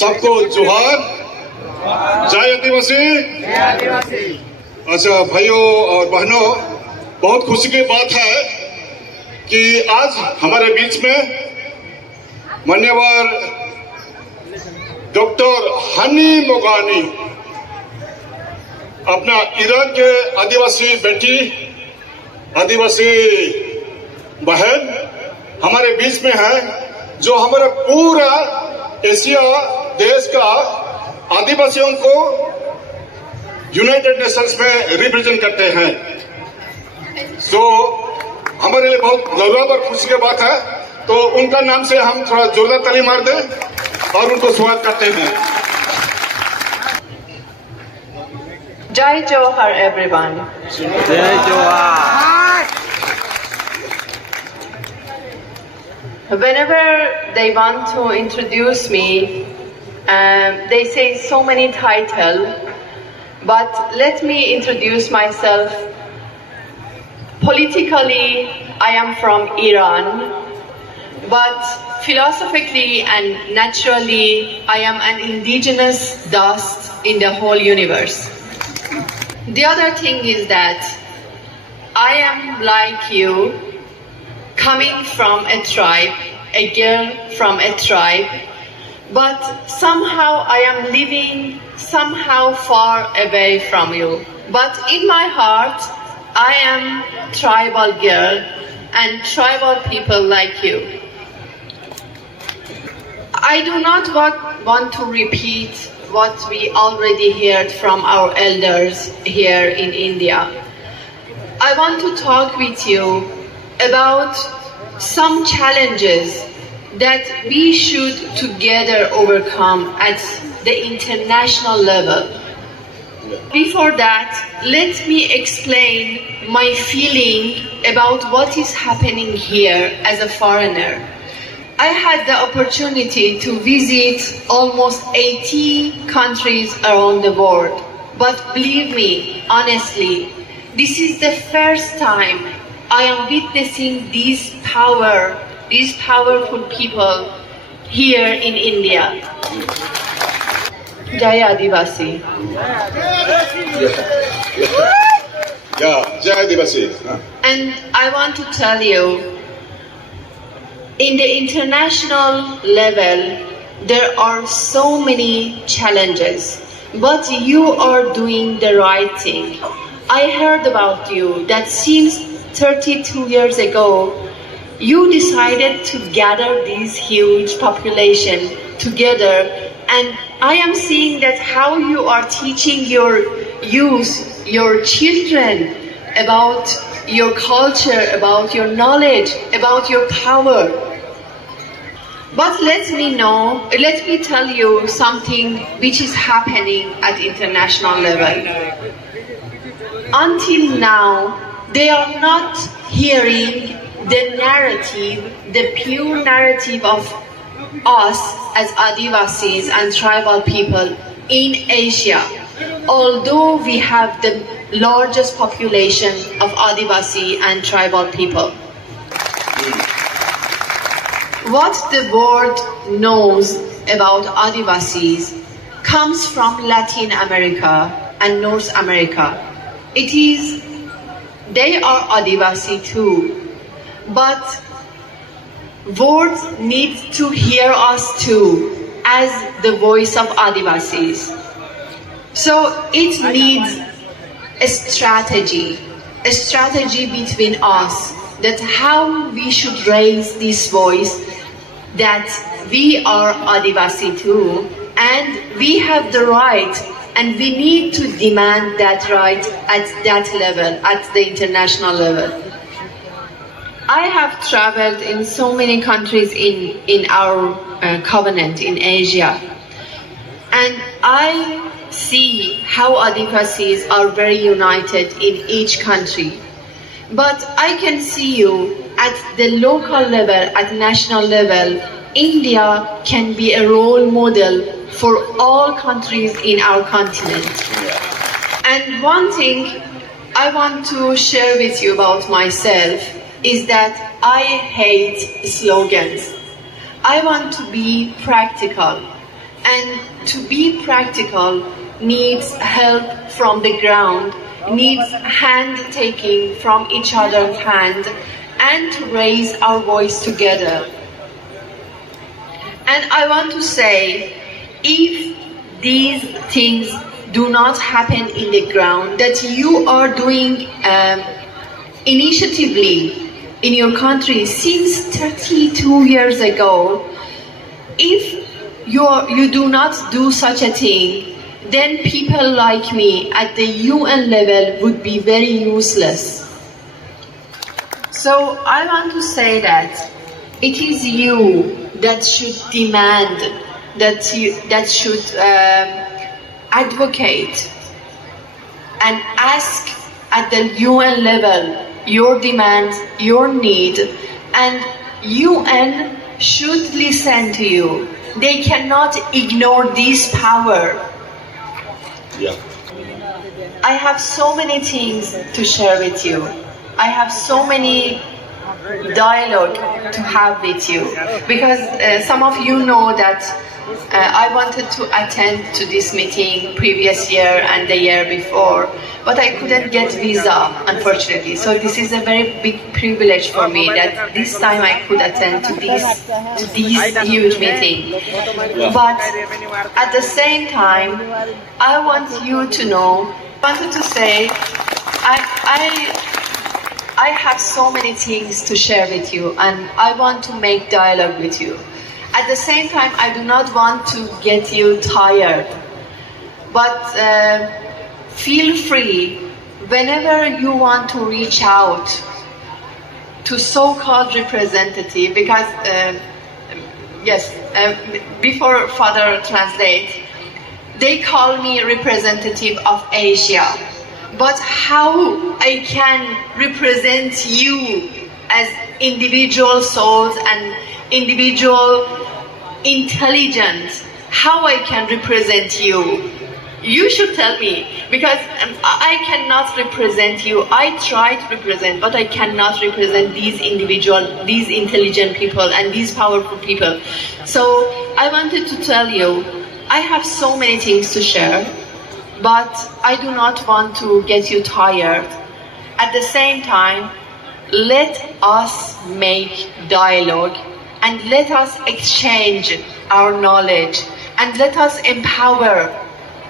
सबको जोहार, जय आदिवासी। अच्छा भाइयों और बहनों, बहुत खुशी की बात है कि आज हमारे बीच में मान्यवर डॉक्टर हनी मोगानी अपना ईरान के आदिवासी बेटी, आदिवासी बहन हमारे बीच में है, जो हमारे पूरा एशिया देश का आदिवासियों को यूनाइटेड नेशंस में रिप्रेजेंट करते हैं। सो हमारे लिए बहुत गौरव और खुशी की बात है। तो उनका नाम से हम थोड़ा जोरदार ताली मार दें और उनको स्वागत करते हैं। Jai Johar, everyone. Jai Johar. Whenever they want to introduce me, they say so many titles, but let me introduce myself. Politically, I am from Iran, but philosophically and naturally, I am an indigenous dust in the whole universe. The other thing is that I am like you, coming from a tribe, a girl from a tribe, but somehow I am living somehow far away from you. But in my heart, I am tribal girl and tribal people like you. I do not want to repeat what we already heard from our elders here in India. I want to talk with you about some challenges that we should together overcome at the international level. Before that, let me explain my feeling about what is happening here as a foreigner. I had the opportunity to visit almost 80 countries around the world. But believe me, honestly, this is the first time I am witnessing these powerful people here in India. Jai Aadivasi. Yeah, Jai Aadivasi. And I want to tell you, in the international level, there are so many challenges, but you are doing the right thing. I heard about you that since 32 years ago, you decided to gather this huge population together, and I am seeing that how you are teaching your youth, your children, about your culture, about your knowledge, about your power. But let me tell you something which is happening at international level. Until now, they are not hearing the narrative, the pure narrative of us as Aadivasis and tribal people in Asia. Although we have the largest population of Aadivasi and tribal people. What the world knows about Aadivasis comes from Latin America and North America. They are Aadivasi too, but world needs to hear us too as the voice of Aadivasis. So it needs a strategy between us, that how we should raise this voice, that we are Aadivasi too, and we have the right, and we need to demand that right at that level, at the international level. I have traveled in so many countries in our covenant in Asia, and I see how Aadivasis are very united in each country. But I can see you at the local level, at national level, India can be a role model for all countries in our continent. And one thing I want to share with you about myself is that I hate slogans. I want to be practical. And to be practical needs help from the ground, needs hand-taking from each other's hand, and to raise our voice together. And I want to say, if these things do not happen in the ground, that you are doing initiatively in your country since 32 years ago, if you do not do such a thing, then people like me at the UN level would be very useless. So I want to say that it is you that should demand, that should advocate and ask at the UN level your demands, your need, and UN should listen to you. They cannot ignore this power. Yeah. I have so many things to share with you. I have so many dialogue to have with you, because some of you know that I wanted to attend to this meeting previous year and the year before, but I couldn't get visa, unfortunately. So this is a very big privilege for me that this time I could attend to this huge meeting. But at the same time, I want you to know, I wanted to say, I have so many things to share with you, and I want to make dialogue with you. At the same time, I do not want to get you tired, but feel free whenever you want to reach out to so-called representative, because before Father translate, they call me representative of Asia. But how I can represent you as individual souls and individual intelligence, how I can represent you? You should tell me, because I cannot represent you. I try to represent, but I cannot represent these intelligent people and these powerful people. So I wanted to tell you, I have so many things to share, but I do not want to get you tired. At the same time, let us make dialogue and let us exchange our knowledge and let us empower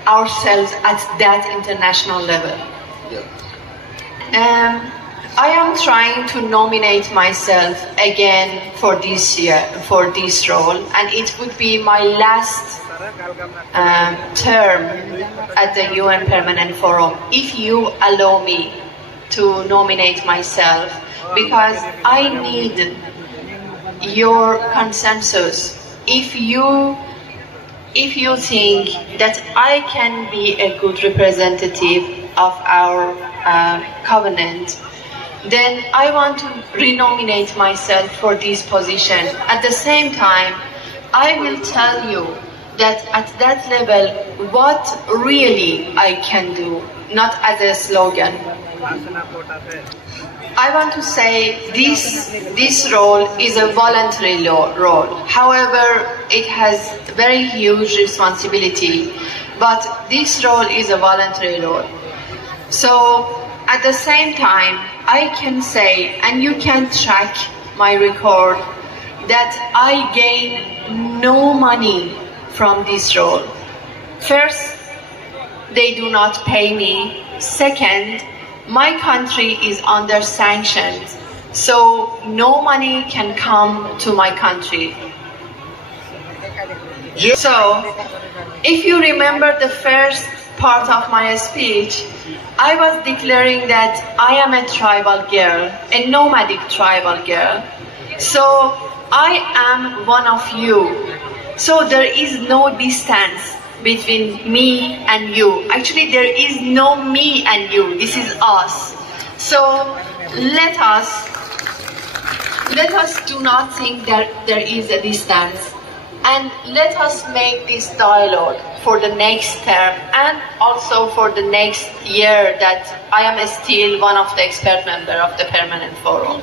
ourselves at that international level. I am trying to nominate myself again for this year, for this role, and it would be my last term at the UN Permanent Forum, if you allow me to nominate myself, because I need your consensus. If you think that I can be a good representative of our covenant, then I want to renominate myself for this position. At the same time, I will tell you that at that level, what really I can do, not as a slogan. I want to say this role is a voluntary role. However, it has very huge responsibility, but this role is a voluntary role. So at the same time, I can say, and you can track my record, that I gain no money from this role. First, they do not pay me. Second, my country is under sanctions, so no money can come to my country. So, if you remember the first part of my speech, I was declaring that I am a tribal girl, a nomadic tribal girl. So, I am one of you. So there is no distance between me and you. Actually, there is no me and you. This is us. So let us do not think that there is a distance, and let us make this dialogue for the next term and also for the next year that I am still one of the expert members of the Permanent Forum.